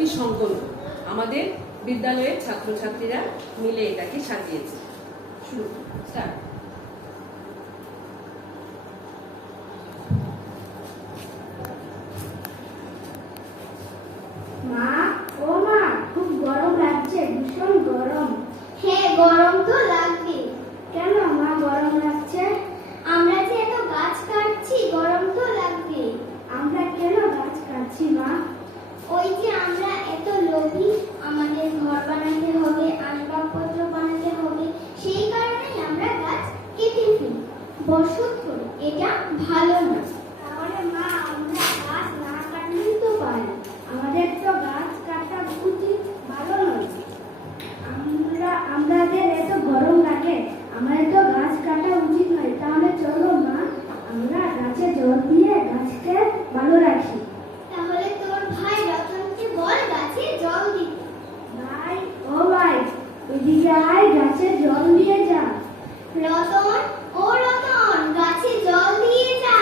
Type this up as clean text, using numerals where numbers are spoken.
একটি সংকল্প। আমাদের বিদ্যালয়ের ছাত্রছাত্রীরা মিলে এটাকে সাজিয়েছে। শুরু স্টার্ট। মা, ও মা, খুব গরম লাগছে, ভীষণ গরম। হ্যাঁ, গরম তো লাগবে। কেন মা গরম লাগছে? আমরা যে এত গাছ কাটছি, গরম তো লাগবে। আমরা কেন গাছ কাটছি মা? ওই যে আমরা এত লোভী, আমাদের ঘর বানাতে হবে, আসবাবপত্র বানাতে হবে, সেই কারণেই আমরা গাছ কেটে ফেলি বসত করে। এটা ভালো না। তাহলে মা আমরা গাছ না কাটলেই তো পারি। আমাদের তো গাছ কাটা উচিত, ভালো নয়। আমাদের এত গরম লাগে, আমাদের তো গাছ কাটা উচিত নয়। তাহলে চলো মা, আমরা গাছে জল দিয়ে গাছকে ভালো রাখি। তাহলে তোর ভাই রতনকে বল গাছে জল দিতে। ভাই, ও ভাই, ওইদিকে আয়, গাছে জল দিয়ে যা। রতন, ও রতন, গাছে জল দিয়ে যা।